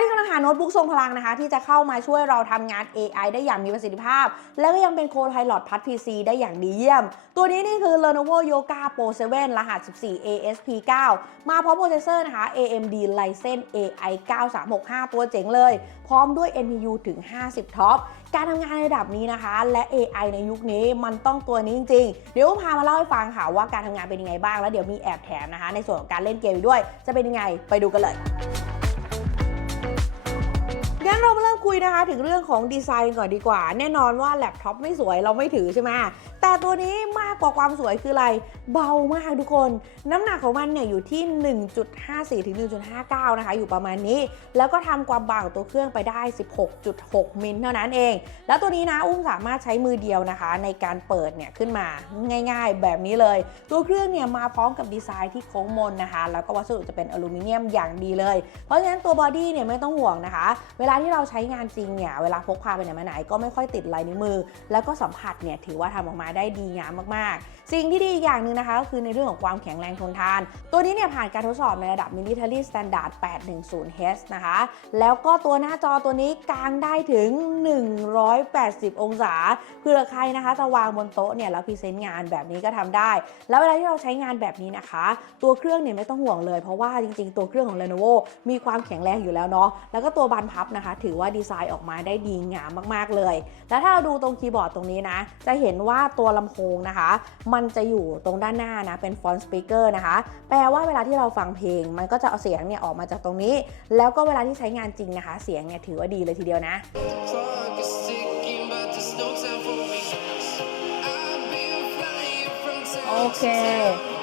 ที่กำลังหาโน้ตบุ๊กทรงพลังนะคะ ที่จะเข้ามาช่วยเราทำงาน AI ได้อย่างมีประสิทธิภาพ แล้วก็ยังเป็นโค d ไ Pilot พัด PC ได้อย่างดีเยี่ยม ตัวนี้นี่คือ Lenovo Yoga Pro 7 รหัส 14 ASP9 มาพร้อมโปรเซสเซอร์นะคะ AMD Ryzen AI 9365 ตัวเจ๋งเลย พร้อมด้วย NPU ถึง 50 ท็อป การทำงานในระดับนี้นะคะ และ AI ในยุคนี้มันต้องตัวนี้จริงๆ เดี๋ยวพามาเล่าให้ฟังค่ะว่าการทำงานเป็นยังไงบ้าง แล้วเดี๋ยวมีแอบแถมนะคะ ในส่วนของการเล่นเกมด้วย จะเป็นยังไงไปดูกันเลย งั้นเรามาเริ่มคุยนะคะถึงเรื่องของดีไซน์ก่อนดีกว่า แน่นอนว่าแล็ปท็อปไม่สวยเราไม่ถือใช่ไหมแต่ตัวนี้มากกว่าความสวยคืออะไร เบามากทุกคน น้ำหนักของมันเนี่ยอยู่ที่ 1.54 ถึง 1.59 นะคะ อยู่ประมาณนี้ แล้วก็ทำความบางของตัวเครื่องไปได้ 16.6 มิลเท่านั้นเอง แล้วตัวนี้นะอุ้มสามารถใช้มือเดียวนะคะ ในการเปิดเนี่ยขึ้นมาง่าย ๆ แบบนี้เลย ตัวเครื่องเนี่ยมาพร้อมกับดีไซน์ที่โค้งมนนะคะ แล้วก็วัสดุจะเป็นอลูมิเนียมอย่างดีเลย เพราะฉะนั้นตัวบอดี้เนี่ยไม่ต้องห่วงนะคะ เวลาที่เราใช้งานจริงเนี่ยเวลาพกพาไปไหนมาไหนก็ไม่ค่อยติดลายนิ้วมือ แล้วก็สัมผัสเนี่ยถือว่าทำออกมาได้ดีงามมากๆ สิ่งที่ดีอีกอย่างหนึ่งนะคะก็คือในเรื่องของความแข็งแรงทนทาน ตัวนี้เนี่ยผ่านการทดสอบในระดับ Military Standard 810H นะคะ แล้วก็ตัวหน้าจอตัวนี้กางได้ถึง 180 องศาเผื่อใครนะคะจะวางบนโต๊ะเนี่ยแล้วพรีเซนต์งานแบบนี้ก็ทำได้ แล้วเวลาที่เราใช้งานแบบนี้นะคะ ตัวเครื่องเนี่ยไม่ต้องห่วงเลย เพราะว่าจริงๆ ตัวเครื่องของ Lenovo มีความแข็งแรงอยู่แล้วเนาะแล้วก็ตัวบานพับนะคะ ถือว่าดีไซน์ออกมาได้ดีงามมากๆเลย แล้วถ้าเราดูตรงคีย์บอร์ดตรงนี้นะ จะเห็นว่าตัวลำโพงนะคะมันจะอยู่ตรงด้านหน้านะ เป็นฟอนต์สปีกเกอร์นะคะ แปลว่าเวลาที่เราฟังเพลง มันก็จะเอาเสียงเนี่ยออกมาจากตรงนี้ แล้วก็เวลาที่ใช้งานจริงนะคะ เสียงเนี่ยถือว่าดีเลยทีเดียวนะโอเค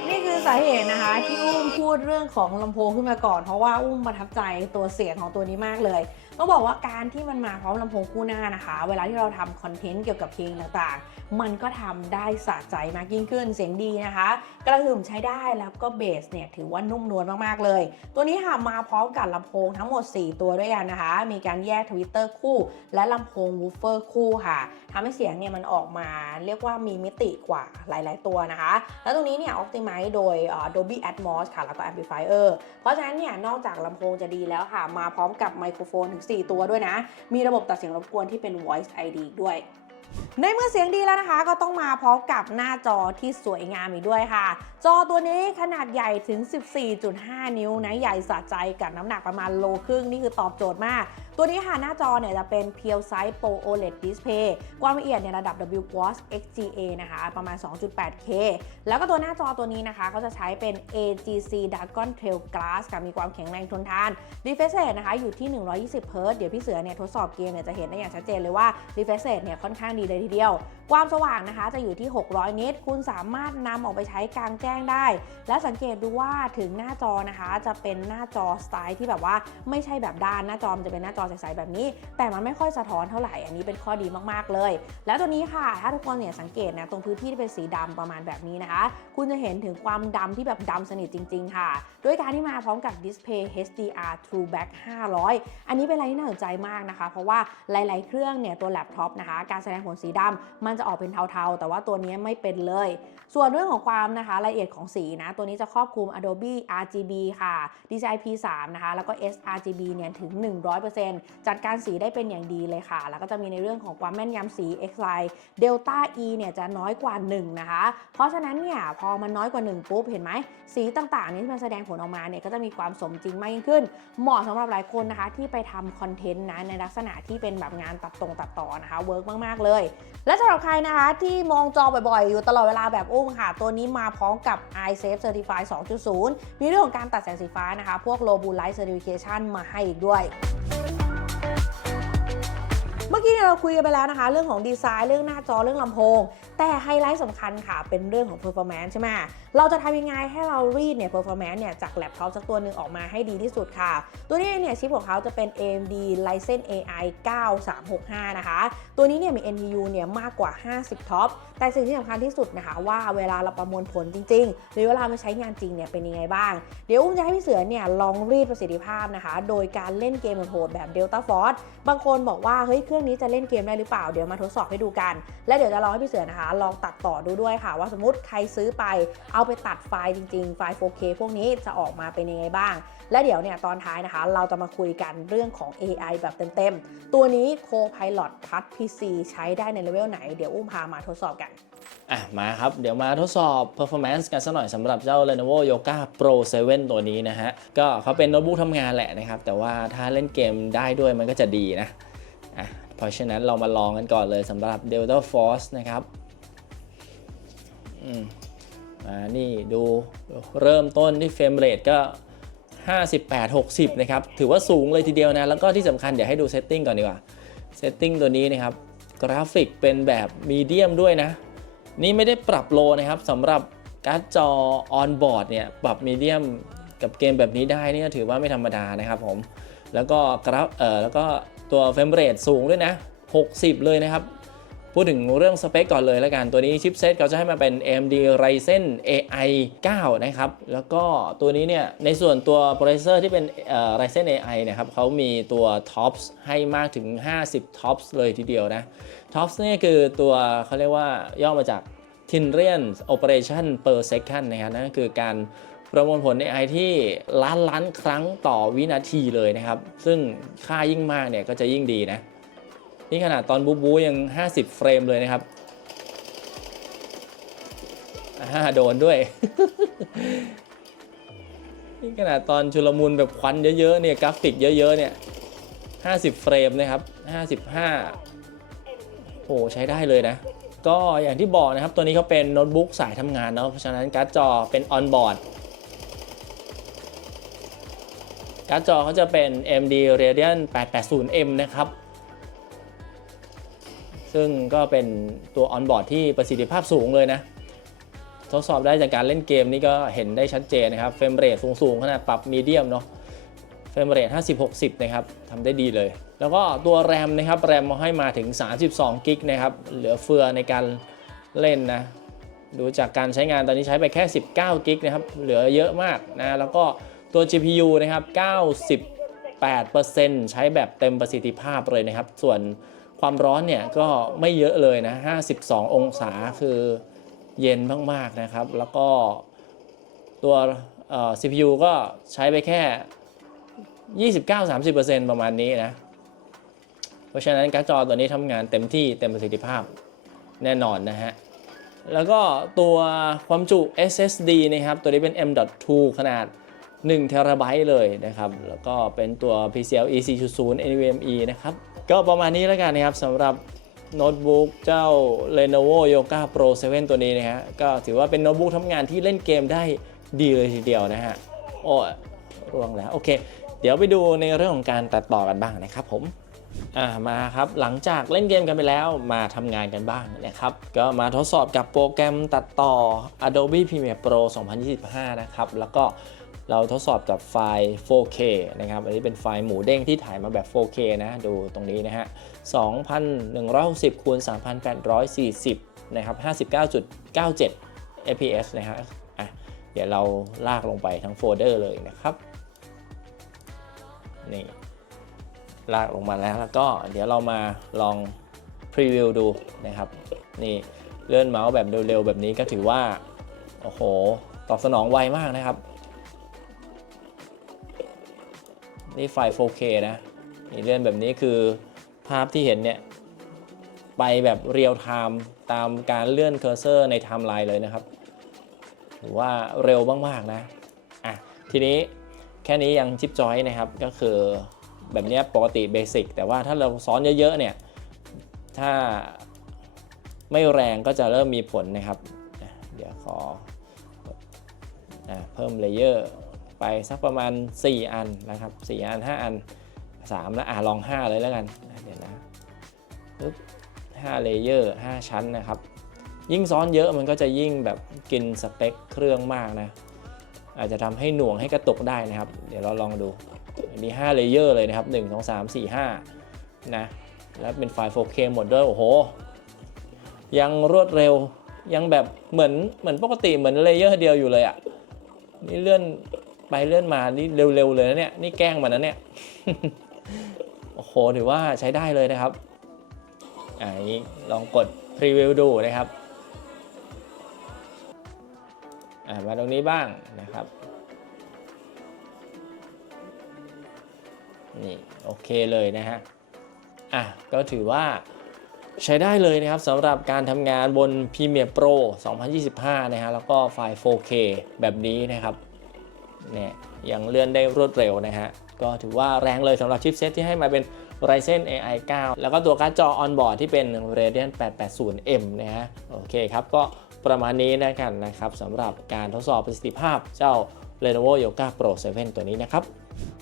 นี่คือสาเหตุนะคะที่อุ้มพูดเรื่องของลำโพงขึ้นมาก่อน เพราะว่าอุ้มประทับใจตัวเสียงของตัวนี้มากเลย ต้องบอกว่าการที่มันมาพร้อมลำโพงคู่หน้านะคะ เวลาที่เราทำคอนเทนต์เกี่ยวกับเพลงต่างๆ มันก็ทำได้สะใจมากยิ่งขึ้น เสียงดีนะคะ กระหึ่มใช้ได้แล้วก็เบสเนี่ยถือว่านุ่มนวลมากๆเลย ตัวนี้ค่ะมาพร้อมกับลำโพงทั้งหมด 4 ตัวด้วยกันนะคะ มีการแยกทวิตเตอร์คู่ และลำโพงวูฟเฟอร์คู่ค่ะทำให้เสียงเนี่ยมันออกมาเรียกว่ามีมิติกว่าหลาย ๆ ตัวนะคะ แล้วตรงนี้เนี่ย optimize โดยเอ่อ Dolby Atmos ค่ะแล้วก็ amplifier เพราะฉะนั้นเนี่ยนอกจากลำโพงจะดีแล้วค่ะ มาพร้อมกับไมโครโฟนถึง4 ตัวด้วยนะ มีระบบตัดเสียงรบกวนที่เป็น voice ID อีกด้วยในเมื่อเสียงดีแล้วนะคะ ก็ต้องมาพร้อมกับหน้าจอที่สวยงามอีกด้วยค่ะ จอตัวนี้ขนาดใหญ่ถึง 14.5 นิ้วนะ ใหญ่สะใจกับน้ำหนักประมาณโลครึ่ง นี่คือตอบโจทย์มาก ตัวนี้ค่ะหน้าจอเนี่ยจะเป็น p u r e Size Pro OLED Display ความละเอียดในระดับ W Quad XGA นะคะประมาณ 2.8K แล้วก็ตัวหน้าจอตัวนี้นะคะเขาจะใช้เป็น AGC Dragon Trail Glass ค่ะมีความแข็งแรงทนทาน refresh rate นะคะอยู่ที่ 120 Hz เดี๋ยวพี่เสือเนี่ยทดสอบเกมเนี่ยจะเห็นได้อย่างชัดเจนเลยว่า refresh rate เนี่ยค่อนข้างดีเลยทีเดียว ความสว่างนะคะจะอยู่ที่ 600 นิตคุณสามารถนำออกไปใช้กลางแจ้งได้ และสังเกตดูว่าถึงหน้าจอนะคะจะเป็นหน้าจอสไตล์ที่แบบว่าไม่ใช่แบบด้านหน้าจอมันจะเป็นหน้าจอใสๆแบบนี้ แต่มันไม่ค่อยสะท้อนเท่าไหร่อันนี้เป็นข้อดีมากๆเลย แล้วตัวนี้ค่ะ ถ้าทุกคนเนี่ยสังเกตนะตรงพื้นที่ที่เป็นสีดำประมาณแบบนี้นะคะ คุณจะเห็นถึงความดำที่แบบดำสนิทจริง ๆ ค่ะด้วยการที่มาพร้อมกับดิสเพย์ HDR True Back 500 อันนี้เป็นอะไรที่น่าสนใจมากนะคะ เพราะว่าหลาย ๆ เครื่องเนี่ยตัวแล็ปท็อปนะคะ การแสดงผลสีดำมันจะออกเป็นเทาๆ แต่ว่าตัวนี้ไม่เป็นเลย ส่วนเรื่องของความนะคะรายละเอียดของสีนะ ตัวนี้จะครอบคลุม Adobe RGB ค่ะ DJI P3 นะคะ แล้วก็ sRGB เนี่ยถึง 100%จัดการสีได้เป็นอย่างดีเลยค่ะ แล้วก็จะมีในเรื่องของความแม่นยำสี X-Line Delta E เนี่ยจะน้อยกว่า 1 นะคะ เพราะฉะนั้นเนี่ยพอมันน้อยกว่า 1 ปุ๊บ เห็นไหม สีต่างๆ นี้ที่มันแสดงผลออกมาเนี่ยก็จะมีความสมจริงมากยิ่งขึ้น เหมาะสำหรับหลายคนนะคะ ที่ไปทำคอนเทนต์นะในลักษณะที่เป็นแบบงานตัดตรงตัดต่อนะคะเวิร์กมากๆเลย และสำหรับใครนะคะที่มองจอบ่อยๆ อยู่ตลอดเวลาแบบอุ้มค่ะ ตัวนี้มาพร้อมกับ iSafe Certify 2.0 มีเรื่องของการตัดแสงสีฟ้านะคะ พวก Low Blue Light Certification มาให้อีกด้วย เมื่อกี้เนี่ยเราคุยกันไปแล้วนะคะ เรื่องของดีไซน์เรื่องหน้าจอเรื่องลำโพง แต่ไฮไลท์สำคัญค่ะเป็นเรื่องของ performance ใช่ไหมเราจะทำยังไงให้เรารีดเนี่ย performance เนี่ยจากแล็ปท็อปสักตัวหนึ่งออกมาให้ดีที่สุดค่ะ ตัวนี้เนี่ยชิปของเขาจะเป็น AMD Ryzen AI 9365 นะคะ ตัวนี้เนี่ยมี NPU เนี่ยมากกว่า 50 ท็อป แต่สิ่งที่สำคัญที่สุดนะคะ ว่าเวลาเราประมวลผลจริง ๆ หรือเวลามาใช้งานจริงเนี่ยเป็นยังไงบ้าง เดี๋ยวอุ้มจะให้พี่เสือเนี่ยลองรีดประสิทธิภาพนะคะ โดยการเล่นเกมโหดแบบ Delta Force บางคนบอกว่าเฮ้ยเครื่องรื่องนี้จะเล่นเกมได้หรือเปล่าเดี๋ยวมาทดสอบให้ดูกัน และเดี๋ยวจะลองให้พี่เสือนะคะ ลองตัดต่อดูด้วยค่ะ ว่าสมมติใครซื้อไปเอาไปตัดไฟล์จริงๆ ไฟล์ 4K พวกนี้จะออกมาเป็นยังไงบ้าง และเดี๋ยวเนี่ยตอนท้ายนะคะ เราจะมาคุยกันเรื่องของ AI แบบเต็มๆ ตัวนี้ Copilot Plus PC ใช้ได้ในเลเวลไหนเดี๋ยวอุ้มพามาทดสอบกันอะมาครับ เดี๋ยวมาทดสอบ performance กันสักหน่อยสำหรับเจ้า Lenovo Yoga Pro 7 ตัวนี้นะฮะ ก็เขาเป็นโน้ตบุ๊กทำงานแหละนะครับ แต่ว่าถ้าเล่นเกมได้ด้วยมันก็จะดีนะ เพราะฉะนั้นเรามาลองกันก่อนเลยสำหรับ Delta Force นะครับอืมมานี่ดูเริ่มต้นที่เฟรมเรทก็ 58 60 นะครับ ถือว่าสูงเลยทีเดียวนะ แล้วก็ที่สำคัญเดี๋ยวให้ดูเซตติ้งก่อนดีกว่าเซตติ้งตัวนี้นะครับ กราฟิกเป็นแบบมีเดียมด้วยนะ นี่ไม่ได้ปรับโลนะครับสำหรับการ์ดจอออนบอร์ดเนี่ย ปรับมีเดียมกับเกมแบบนี้ได้นี่ก็ถือว่าไม่ธรรมดานะครับผม แล้วก็กราฟเอ่อแล้วก็ ตัวเฟรมเรทสูงด้วยนะ 60 เลยนะครับ พูดถึงเรื่องสเปคก่อนเลยแล้วกัน ตัวนี้ชิปเซตเขาจะให้มาเป็น AMD Ryzen AI 9 นะครับ แล้วก็ตัวนี้เนี่ย ในส่วนตัวโปรเซสเซอร์ที่เป็น Ryzen AI นะครับเขามีตัว TOPS ให้มากถึง 50 TOPS เลยทีเดียวนะ TOPS เนี่ยคือตัวเขาเรียกว่าย่อมาจาก Trillion Operation per Second นะครับนั่นก็คือการ ประมวลผล AI ที่ล้านล้านครั้งต่อวินาทีเลยนะครับ ซึ่งค่ายิ่งมากเนี่ยก็จะยิ่งดีนะ นี่ขนาดตอนบูบูยัง 50 เฟรมเลยนะครับอ่าโดนด้วย นี่ขนาดตอนชุลมุนแบบควันเยอะๆเนี่ยกราฟิกเยอะๆเนี่ย 50 เฟรมนะครับ 55โอ้ใช้ได้เลยนะก็อย่างที่บอกนะครับ ตัวนี้เขาเป็นโน้ตบุ๊กสายทำงานเนาะเพราะฉะนั้นการ์ดจอเป็นออนบอร์ด การ์ดจอเขาจะเป็น AMD Radeon 880M นะครับ ซึ่งก็เป็นตัวออนบอร์ดที่ประสิทธิภาพสูงเลยนะ ทดสอบได้จากการเล่นเกมนี่ก็เห็นได้ชัดเจนนะครับ เฟรมเรทสูงๆขนาดปรับมีเดียมเนาะ เฟรมเรท50-60 นะครับทำได้ดีเลย แล้วก็ตัวแรมนะครับ แรมมาให้มาถึง 32กิกนะครับ เหลือเฟือในการเล่นนะดูจากการใช้งานตอนนี้ใช้ไปแค่ 19กิกนะครับ เหลือเยอะมากนะ แล้วก็ ตัว GPU นะครับ 98%ใช้แบบเต็มประสิทธิภาพเลยนะครับ ส่วนความร้อนเนี่ยก็ไม่เยอะเลยนะ 52 องศาคือเย็นมากๆนะครับ แล้วก็ตัว CPU ก็ใช้ไปแค่ 29-30%ประมาณนี้นะ เพราะฉะนั้นการ์ดจอตัวนี้ทำงานเต็มที่เต็มประสิทธิภาพแน่นอนนะฮะ แล้วก็ตัวความจุ SSD นะครับ ตัวนี้เป็น M.2 ขนาด 1 t b เลยนะครับ แล้วก็เป็นตัว PCIe 4.0 NVMe นะครับ ก็ประมาณนี้แล้วกันนะครับสำหรับโน้ตบุ๊กเจ้า Lenovo Yoga Pro 7 ตัวนี้นะฮะ ก็ถือว่าเป็นโน้ตบุ๊กทำงานที่เล่นเกมได้ดีเลยทีเดียวนะฮะ โอ้ยร่วงแล้ว โอเค เดี๋ยวไปดูในเรื่องของการตัดต่อกันบ้างนะครับผมอ่ามาครับหลังจากเล่นเกมกันไปแล้วมาทำงานกันบ้างนะครับ ก็มาทดสอบกับโปรแกรมตัดต่อ Adobe Premiere Pro 2025 นะครับ แล้วก็ เราทดสอบกับไฟล์ 4K นะครับ อันนี้เป็นไฟล์หมูเด้งที่ถ่ายมาแบบ 4K นะ ดูตรงนี้นะฮะ 2,160คูณ3,840 นะครับ 59.97 fps นะฮะอะ เดี๋ยวเราลากลงไปทั้งโฟลเดอร์เลยนะครับ นี่ ลากลงมาแล้วแล้วก็เดี๋ยวเรามาลองพรีวิวดูนะครับ นี่เลื่อนเมาส์แบบเร็วๆ แบบนี้ก็ถือว่า โอ้โห ตอบสนองไวมากนะครับ นี่ไฟล์ 4K นะนี่เลื่อนแบบนี้คือภาพที่เห็นเนี่ยไปแบบเรียลไทม์ตามการเลื่อนเคอร์เซอร์ในไทม์ไลน์เลยนะครับถือว่าเร็วมากๆนะอะทีนี้แค่นี้ยังชิปจอยนะครับก็คือแบบนี้ปกติเบสิกแต่ว่าถ้าเราซ้อนเยอะๆเนี่ยถ้าไม่แรงก็จะเริ่มมีผลนะครับ เดี๋ยวขออเพิ่มเลเยอร์ ไปสักประมาณ 4 อันนะครับ 4 อัน 5 อัน 3 แล้วอะลอง 5 เลยแล้วกันเดี๋ยวนะปึ๊บ5เลเยอร์5ชั้นนะครับ ยิ่งซ้อนเยอะมันก็จะยิ่งแบบกินสเปคเครื่องมากนะ อาจจะทำให้หน่วงให้กระตุกได้นะครับ เดี๋ยวเราลองดูอันนี้5เลเยอร์เลยนะครับ 1 2 3 4 5 นะ แล้วเป็นไฟล์ 4K หมดด้วย โอ้โห ยังรวดเร็วยังแบบเหมือนเหมือนปกติเหมือนเลเยอร์เดียวอยู่เลยอะ่ะนี่เลื่อน ไปเลื่อนมานี่เร็วๆเลยนะเนี่ยนี่แกล้งมันนะเนี่ยโอ้โหถือว่าใช้ได้เลยนะครับอ่าอย่างนี้ลองกดพรีวิวดูนะครับอ่ามาตรงนี้บ้างนะครับนี่โอเคเลยนะฮะอะก็ถือว่าใช้ได้เลยนะครับสำหรับการทำงานบน Premiere Pro 2025 นะฮะแล้วก็ไฟล์ 4K แบบนี้นะครับ เนี่ยยังเลื่อนได้รวดเร็วนะฮะ ก็ถือว่าแรงเลยสำหรับชิปเซตที่ให้มาเป็น Ryzen AI 9 แล้วก็ตัวการ์ดจอ on-board ที่เป็น Radeon 880M นะฮะ โอเคครับ ก็ประมาณนี้นะกันนะครับสำหรับการทดสอบประสิทธิภาพเจ้า Lenovo Yoga Pro 7 ตัวนี้นะครับ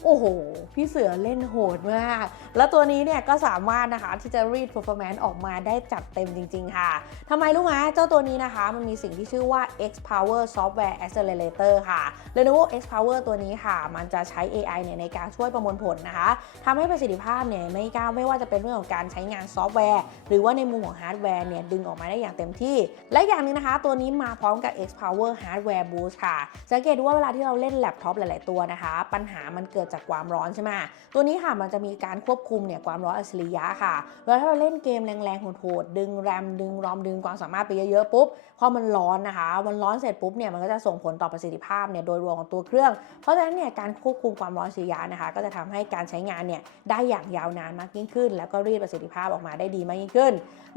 โอ้โห พี่เสือเล่นโหดมาก แล้วตัวนี้เนี่ยก็สามารถนะคะที่จะรีด performance ออกมาได้จัดเต็มจริง ๆ ค่ะ ทำไมรู้ไหมเจ้าตัวนี้นะคะ มันมีสิ่งที่ชื่อว่า X Power Software Accelerator ค่ะ Lenovo X Power ตัวนี้ค่ะ มันจะใช้ AI เนี่ยในการช่วยประมวลผลนะคะทำให้ประสิทธิภาพเนี่ยไม่ก้าวไม่ว่าจะเป็นเรื่องของการใช้งานซอฟต์แวร์ หรือว่าในมุมของฮาร์ดแวร์เนี่ยดึงออกมาได้อย่างเต็มที่ และอย่างหนึงนะคะ ตัวนี้มาพร้อมกับ X Power Hardware Boost ค่ะ สังเกตดูว่าเวลาที่เราเล่นแล็ปท็อปหลาย ๆ ตัวนะคะ ปัญหามันเกิดจากความร้อนใช่ไหมตัวนี้ค่ะมันจะมีการควบคุมเนี่ยความร้อนอัจฉริยะค่ะเวลาถ้าเราเล่นเกมแรงๆโหดๆดึงแรมดึงรอมดึงความสามารถไปเยอะๆปุ๊บพอมันร้อนนะคะ มันร้อนเสร็จปุ๊บเนี่ยมันก็จะส่งผลต่อประสิทธิภาพเนี่ยโดยรวมของตัวเครื่อง เพราะฉะนั้นเนี่ยการควบคุมความร้อนอัจฉริยะนะคะ ก็จะทำให้การใช้งานเนี่ยได้อย่างยาวนานมากยิ่งขึ้น แล้วก็รีดประสิทธิภาพออกมาได้ดีมากยิ่งขึ้น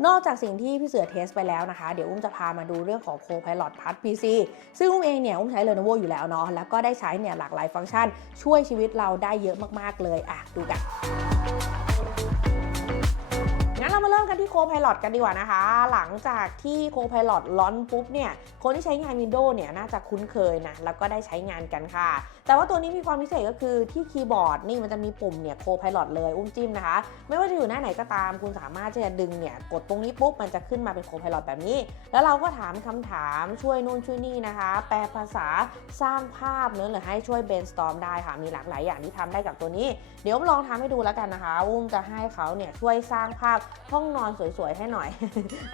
นอกจากสิ่งที่พี่เสือเทสไปแล้วนะคะ เดี๋ยวอุ้มจะพามาดูเรื่องของ Copilot Plus PC ซึ่งอุ้มเองเนี่ยอุ้มใช้ Lenovo อยู่แล้วเนาะแล้วก็ได้ใช้เนี่ยหลากหลายฟังก์ชัน ช่วยชีวิตเราได้เยอะมากๆเลยอะดูกัน กันที่ Copilot กันดีกว่านะคะ หลังจากที่ Copilot ล้อนปุ๊บเนี่ย คนที่ใช้งาน Windows เนี่ยน่าจะคุ้นเคยนะ แล้วก็ได้ใช้งานกันค่ะ แต่ว่าตัวนี้มีความพิเศษก็คือที่คีย์บอร์ดนี่มันจะมีปุ่มเนี่ย Copilot เลยอุ้มจิ้มนะคะ ไม่ว่าจะอยู่หน้าไหนก็ตาม คุณสามารถที่จะดึงเนี่ยกดตรงนี้ปุ๊บมันจะขึ้นมาเป็น Copilot แบบนี้ แล้วเราก็ถามคำถามช่วยนู่นช่วยนี่นะคะ แปลภาษาสร้างภาพเนื้อหรือให้ช่วย brainstorm ได้ค่ะมีหลากหลายอย่างที่ทำได้กับตัวนี้ เดี๋ยวลองทำให้ดูแล้วกันนะคะอุ้มจะให้เขาเนี่ยช่วยสร้างภาพห้องนอนสวยๆให้หน่อย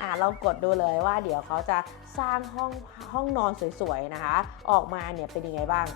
อ่าลองกดดูเลยว่าเดี๋ยวเขาจะสร้างห้องห้องนอนสวยๆนะคะ ออกมาเนี่ยเป็นยังไงบ้าง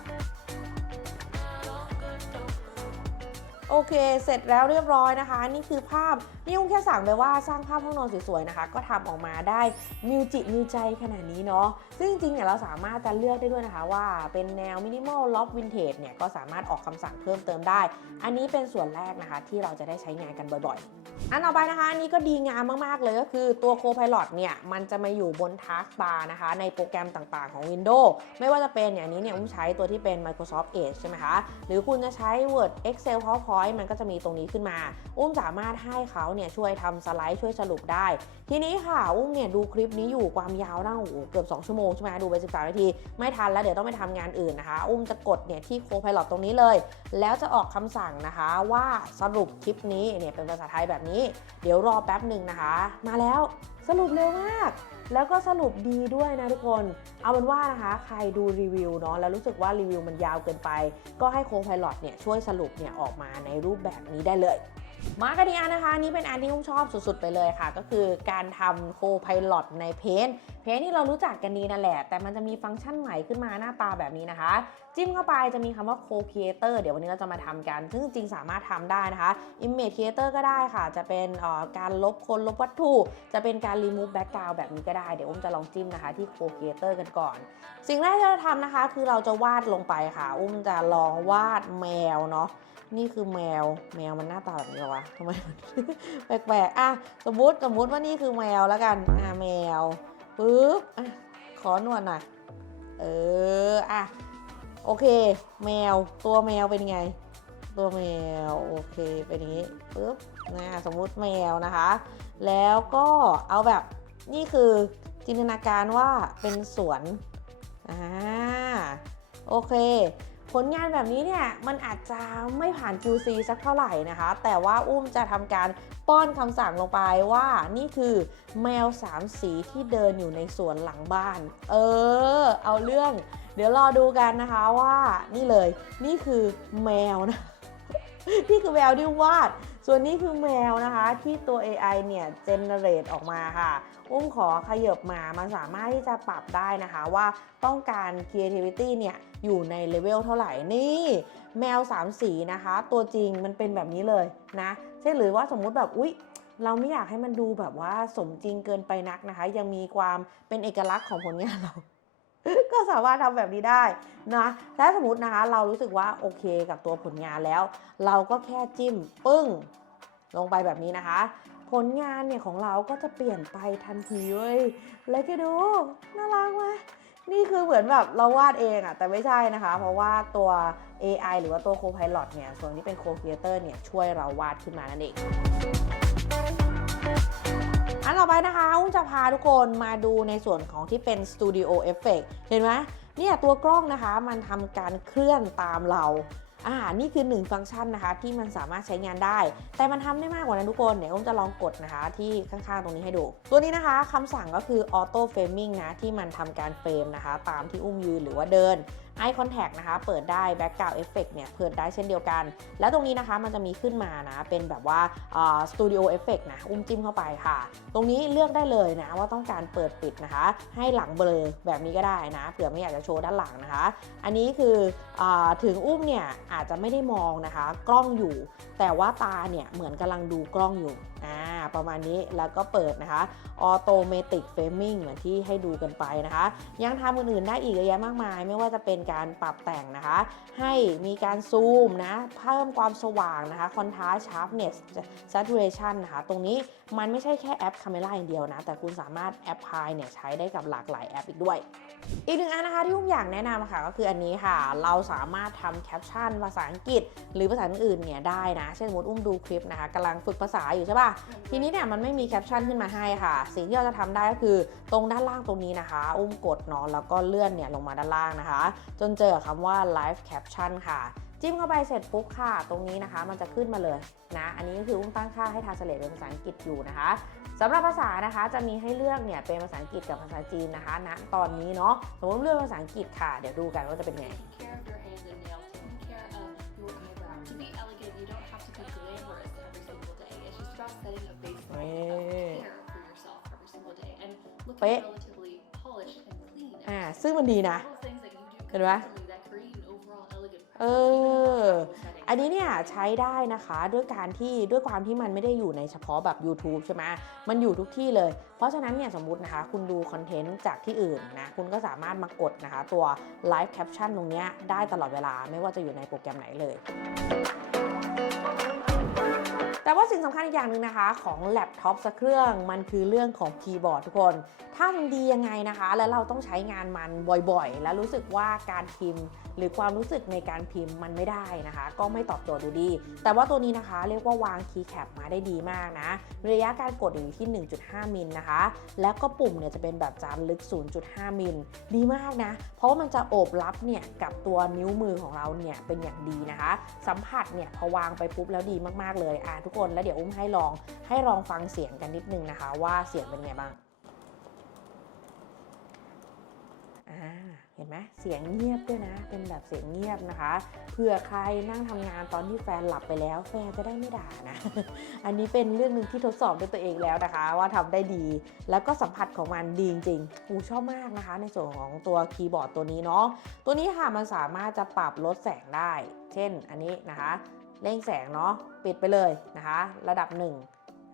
โอเค เสร็จแล้วเรียบร้อยนะคะ นี่คือภาพ นี่อุ้มแค่สั่งไปว่าสร้างภาพห้องนอนสวยๆนะคะ ก็ทำออกมาได้มิวจิมิวใจขนาดนี้เนาะซึ่งจริงๆเนี่ยเราสามารถจะเลือกได้ด้วยนะคะว่าเป็นแนวมินิมอลล็อบวินเทจเนี่ยก็สามารถออกคำสั่งเพิ่มเติมได้ อันนี้เป็นส่วนแรกนะคะ ที่เราจะได้ใช้งานกันบ่อยๆ อันต่อไปนะคะอันนี้ก็ดีงามมากๆเลยก็คือตัว Copilot เนี่ยมันจะมาอยู่บน Taskbar นะคะในโปรแกรมต่างๆของ Windows ไม่ว่าจะเป็นอย่างนี้เนี่ยอุ้มใช้ตัวที่เป็น Microsoft Edge ใช่ไหมคะหรือคุณจะใช้ Word Excel PowerPoint มันก็จะมีตรงนี้ขึ้นมา อุ้มสามารถให้เขาเนี่ยช่วยทำสไลด์ช่วยสรุปได้ ทีนี้ค่ะอุ้มเนี่ยดูคลิปนี้อยู่ความยาวน่าโอ้โหเกือบ 2 ชั่วโมงใช่ไหมดูไป 13 นาที ไม่ทันแล้วเดี๋ยวต้องไปทำงานอื่นนะคะ อุ้มจะกดเนี่ยที่ Copilot ตรงนี้เลย แล้วจะออกคำสั่งนะคะว่าสรุปคลิปนี้เนี่ยเป็นภาษาไทยแบบนี้ เดี๋ยวรอแป๊บหนึ่งนะคะ มาแล้วสรุปเร็วมากแล้วก็สรุปดีด้วยนะทุกคน เอาเป็นว่านะคะ ใครดูรีวิวเนาะแล้วรู้สึกว่ารีวิวมันยาวเกินไป ก็ให้โค p i l o t เนี่ยช่วยสรุปเนี่ยออกมาในรูปแบบนี้ได้เลย มากันดีอันนะคะนี่เป็นอันที่อุ้มชอบสุดๆไปเลยค่ะ ก็คือการทำโค p i l o t ใน Paint Paint ที่เรารู้จักกันดีนั่นแหละ แต่มันจะมีฟังก์ชันใหม่ขึ้นมาหน้าตาแบบนี้นะคะ จิ้มเข้าไปจะมีคำว่า Co-Creator เดี๋ยววันนี้เราจะมาทำกัน ซึ่งจริงสามารถทำได้นะคะ Image Creator ก็ได้ค่ะ จะเป็นการลบคนลบวัตถุ จะเป็นการ remove background แบบนี้ก็ได้ เดี๋ยวอุ้มจะลองจิ้มนะคะที่ Co-Creator กันก่อน สิ่งแรกที่เราทำนะคะ คือเราจะวาดลงไปค่ะ อุ้มจะลองวาดแมวเนาะ นี่คือแมว แมวมันหน้าตาแบบนี้วะทำไม แปลกๆอะสมมติสมมติว่านี่คือแมวแล้วกัน อะแมวปึ๊บอะขอหนวดหน่อย เออ อะ โอเค แมว ตัวแมวเป็นไง ตัวแมว โอเค เป็นอย่างนี้ปึ๊บนะสมมุติแมวนะคะ แล้วก็เอาแบบ นี่คือจินตนาการว่าเป็นสวน อ่า โอเค ผลงานแบบนี้เนี่ยมันอาจจะไม่ผ่าน QC สักเท่าไหร่นะคะ แต่ว่าอุ้มจะทำการป้อนคำสั่งลงไปว่านี่คือแมวสามสีที่เดินอยู่ในสวนหลังบ้าน เออ เอาเรื่อง เดี๋ยวรอดูกันนะคะว่านี่เลยนี่คือแมวนะ นี่คือแมวที่วาด ส่วนนี้คือแมวนะคะที่ตัว AI เนี่ย generate ออกมาค่ะ อุ้มขอขยบมามันสามารถที่จะปรับได้นะคะว่าต้องการ creativity เนี่ยอยู่ในเลเวลเท่าไหร่นี่ แมว 3 สีนะคะ ตัวจริงมันเป็นแบบนี้เลยนะเช่นหรือว่าสมมุติแบบอุ๊ยเราไม่อยากให้มันดูแบบว่าสมจริงเกินไปนักนะคะ ยังมีความเป็นเอกลักษณ์ของผลงานเรา ก็สามารถทำแบบนี้ได้นะถ้าสมมตินะคะเรารู้สึกว่าโอเคกับตัวผลงานแล้ว เราก็แค่จิ้มปึ้ง ลงไปแบบนี้นะคะ ผลงานเนี่ยของเราก็จะเปลี่ยนไปทันทีเว้ยแล้วก็ดูน่ารักไหมนี่คือเหมือนแบบเราวาดเองอะแต่ไม่ใช่นะคะ เพราะว่าตัว AI หรือว่าตัว Copilot เนี่ยส่วนที่เป็น Co-Creator เนี่ยช่วยเราวาดขึ้นมานั่นเอง อันต่อไปนะคะอุ้มจะพาทุกคนมาดูในส่วนของที่เป็น Studio Effect เห็นไหมเนี่ยตัวกล้องนะคะมันทำการเคลื่อนตามเราอ่านี่คือหนึ่งฟังก์ชันนะคะ ที่มันสามารถใช้งานได้ แต่มันทำได้มากกว่านั้นทุกคนเดี๋ยวอุ้มจะลองกดนะคะ ที่ข้างๆตรงนี้ให้ดู ตัวนี้นะคะคำสั่งก็คือ Auto Framing นะ ที่มันทำการเฟรมนะคะ ตามที่อุ้มยืนหรือว่าเดิน Eye Contact นะคะ เปิดได้ Background Effect เนี่ย เปิดได้เช่นเดียวกัน แล้วตรงนี้นะคะมันจะมีขึ้นมานะ เป็นแบบว่าอ่า Studio Effect นะ อุ้มจิ้มเข้าไปค่ะ ตรงนี้เลือกได้เลยนะว่าต้องการเปิดปิดนะคะ ให้หลังเบลอแบบนี้ก็ได้นะ เผื่อไม่อยากจะโชว์ด้านหลังนะคะ อันนี้คืออถึงอุ้มเนี่ยอาจจะไม่ได้มองนะคะ กล้องอยู่ แต่ว่าตาเนี่ยเหมือนกำลังดูกล้องอยู่อ่าประมาณนี้แล้วก็เปิดนะคะออโตเมติกเฟรมมิ่งเหมือนที่ให้ดูกันไปนะคะ ยังทำอื่นๆได้อีกเยอะแยะมากมาย ไม่ว่าจะเป็นการปรับแต่งนะคะ ให้มีการซูมนะ เพิ่มความสว่างนะคะคอนทราสต์ชาร์ปเนส saturation นะคะ ตรงนี้มันไม่ใช่แค่แอป Camera อย่างเดียวนะ แต่คุณสามารถแอปพลายเนี่ยใช้ได้กับหลากหลายแอปอีกด้วย อีกหนึ่งอันนะคะที่อุ้มอยากแนะนำค่ะก็คืออันนี้ค่ะ เราสามารถทำแคปชั่นภาษาอังกฤษ หรือภาษาอื่นเนี่ยได้นะ เช่นสมมติอุ้มดูคลิปนะคะกำลังฝึกภาษาอยู่ใช่ป่ะ ทีนี้เนี่ยมันไม่มีแคปชั่นขึ้นมาให้ค่ะ สิ่งที่เราจะทำได้ก็คือตรงด้านล่างตรงนี้นะคะ อุ้มกดเนาะแล้วก็เลื่อนเนี่ยลงมาด้านล่างนะคะจนเจอคำว่า live caption ค่ะจิ้มเข้าไปเสร็จปุ๊บค่ะ ตรงนี้นะคะมันจะขึ้นมาเลยนะ อันนี้ก็คืออุ้มตั้งค่าให้ translate เป็นภาษาอังกฤษอยู่นะคะสำหรับภาษานะคะจะมีให้เลือกเนี่ยเป็นภาษาอังกฤษกับภาษาจีนนะคะณตอนนี้เนาะสมมติเลือกภาษาอังกฤษค่ะ เดี๋ยวดูกันว่าจะเป็นไง taking care of your hands and nails, taking care of your eyebrow. To be elegant, you don't have to be glamorous every single day. It's just about setting a baseline of care for yourself every single day and looking Wait. relatively polished and clean. อ่าซึ่งมันดีนะ เห็นไหมเออ อันนี้เนี่ยใช้ได้นะคะด้วยการที่ด้วยความที่มันไม่ได้อยู่ในเฉพาะแบบ YouTube ใช่ไหมมันอยู่ทุกที่เลย เพราะฉะนั้นเนี่ยสมมตินะคะ คุณดูคอนเทนต์จากที่อื่นนะ คุณก็สามารถมากดนะคะ ตัว Live Caption ตรงนี้ได้ตลอดเวลาไม่ว่าจะอยู่ในโปรแกรมไหนเลย แต่ว่าสิ่งสำคัญอีกอย่างหนึ่งนะคะ ของแล็ปท็อปสักเครื่องมันคือเรื่องของคีย์บอร์ดทุกคน ถ้ามันดียังไงนะคะ แล้วเราต้องใช้งานมันบ่อยๆ แล้วรู้สึกว่าการพิมพ์ หรือความรู้สึกในการพิมพ์มันไม่ได้นะคะ ก็ไม่ตอบโจทย์อยู่ดี แต่ว่าตัวนี้นะคะเรียกว่าวางคีย์แคปมาได้ดีมากนะระยะการกดอยู่ที่ 1.5 มิลนะคะ แล้วก็ปุ่มเนี่ยจะเป็นแบบจานลึก 0.5 มิลดีมากนะ เพราะว่ามันจะโอบรับเนี่ยกับตัวนิ้วมือของเราเนี่ยเป็นอย่างดีนะคะ สัมผัสเนี่ยพอวางไปปุ๊บแล้วดีมากๆเลยอะทุกคนแล้วเดี๋ยวอุ้มให้ลองให้ลองฟังเสียงกันนิดนึงนะคะ ว่าเสียงเป็นไงบ้างอ่า เห็นไหมเสียงเงียบด้วยนะ เป็นแบบเสียงเงียบนะคะเผื่อใครนั่งทำงานตอนที่แฟนหลับไปแล้ว แฟนจะได้ไม่ด่านะ อันนี้เป็นเรื่องหนึ่งที่ทดสอบด้วยตัวเองแล้วนะคะ ว่าทำได้ดี แล้วก็สัมผัสของมันดีจริงๆอูชอบมากนะคะ ในส่วนของตัวคีย์บอร์ดตัวนี้เนาะตัวนี้ค่ะมันสามารถจะปรับลดแสงได้ เช่น อันนี้นะคะเร่งแสงเนาะปิดไปเลยนะคะ ระดับหนึ่ง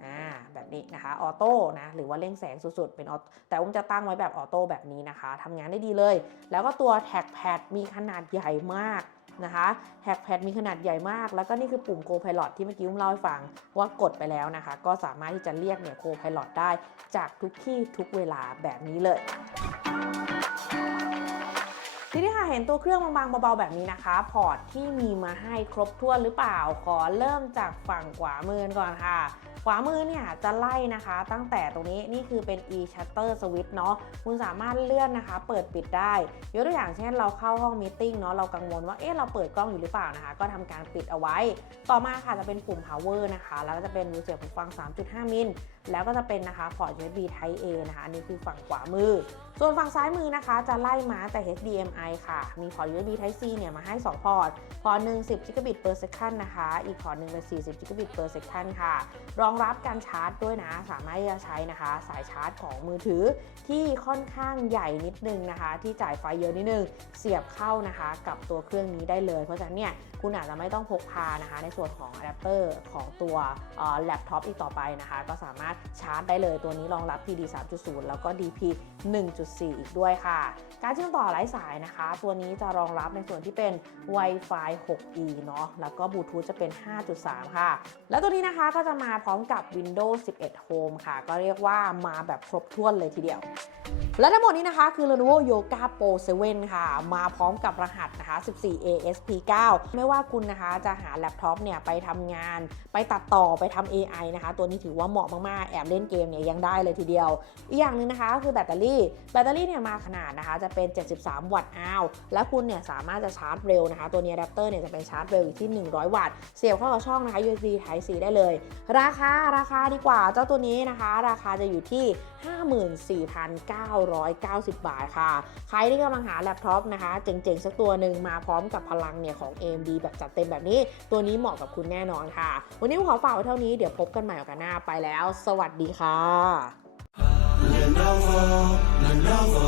อ่าแบบนี้นะคะออโต้นะหรือว่าเร่งแสงสุดๆเป็นออแต่อุ้มจะตั้งไว้แบบออโต้แบบนี้นะคะทำงานได้ดีเลย แล้วก็ตัวแท็กแพดมีขนาดใหญ่มากนะคะแท็กแพดมีขนาดใหญ่มาก แล้วก็นี่คือปุ่ม Go Pilot ที่เมื่อกี้อุ้มเล่าให้ฟังว่ากดไปแล้วนะคะ ก็สามารถที่จะเรียกเนี่ย Go Pilot ได้จากทุกที่ทุกเวลาแบบนี้เลย เห็นตัวเครื่องบางๆเบาๆแบบนี้นะคะ พอร์ตที่มีมาให้ครบถ้วนหรือเปล่า ขอเริ่มจากฝั่งขวามือก่อนค่ะ ขวามือเนี่ยจะไล่นะคะ ตั้งแต่ตรงนี้นี่คือเป็น e shutter switch เนาะคุณสามารถเลื่อนนะคะ เปิดปิดได้ยกตัวอย่างเช่นเราเข้าห้องมีติ้งเนาะเรากังวลว่าเอ๊ะเราเปิดกล้องอยู่หรือเปล่านะคะ ก็ทำการปิดเอาไว้ ต่อมาค่ะจะเป็นปุ่ม power นะคะ แล้วก็จะเป็นรูเสียบหูฟัง 3.5 มิล แล้วก็จะเป็นนะคะพอร์ต USB Type A นะคะ อันนี้คือฝั่งขวามือ ส่วนฝั่งซ้ายมือนะคะ จะไล่มาแต่ HDMI ค่ะ มีพอร์ต USB Type C เนี่ยมาให้ 2 พอร์ต พอร์ตหนึ่ง10 Gbit per second นะคะ อีกพอร์ตหนึ่งเป็น 40 Gbit per second ค่ะ รองรับการชาร์จด้วยนะ สามารถที่จะใช้นะคะ สายชาร์จของมือถือที่ค่อนข้างใหญ่นิดนึงนะคะ ที่จ่ายไฟเยอะนิดนึง เสียบเข้านะคะ กับตัวเครื่องนี้ได้เลย เพราะฉะนั้นเนี่ยคุณอาจจะไม่ต้องพกพานะคะ ในส่วนของอะแดปเตอร์ของตัวแล็ปท็อปอีกต่อไปนะคะ ก็สามารถชาร์จได้เลยตัวนี้รองรับ PD 3.0 แล้วก็ DP 1.4 อีกด้วยค่ะ การเชื่อมต่อไร้สายนะคะ ตัวนี้จะรองรับในส่วนที่เป็น Wi-Fi 6E เนาะแล้วก็บลูทูธจะเป็น 5.3 ค่ะ แล้วตัวนี้นะคะก็จะมาพร้อมกับ Windows 11 Home ค่ะ ก็เรียกว่ามาแบบครบถ้วนเลยทีเดียวและทั้งหมดนี้นะคะ คือ Lenovo Yoga Pro 7 ค่ะ มาพร้อมกับรหัสนะคะ 14 ASP9 ไม่ว่าคุณนะคะจะหาแล็ปท็อปเนี่ยไปทำงาน ไปตัดต่อไปทำ AI นะคะ ตัวนี้ถือว่าเหมาะมากแอบเล่นเกมเนี่ยยังได้เลยทีเดียว อีกอย่างหนึ่งนะคะก็คือแบตเตอรี่ แบตเตอรี่เนี่ยมาขนาดนะคะจะเป็น 73 วัตต์อาวและคุณเนี่ยสามารถจะชาร์จเร็วนะคะ ตัวนี้อะแดปเตอร์เนี่ยจะเป็นชาร์จเร็วอยู่ที่ 100 วัตต์ เสียบเข้ากับช่องนะคะ USB Type C ได้เลย ราคาราคาดีกว่าเจ้าตัวนี้นะคะ ราคาจะอยู่ที่ 54,990 บาทค่ะ ใครที่กำลังหาแล็ปท็อปนะคะ เจ๋งๆ สักตัวหนึ่งมาพร้อมกับพลังเนี่ยของ AMD แบบจัดเต็มแบบนี้ ตัวนี้เหมาะกับคุณแน่นอนค่ะ วันนี้ขอฝากไว้เท่านี้ เดี๋ยวพบกันใหม่โอกาสหน้าไปแล้ว สวัสดีค่ะ Lenovo, Lenovo.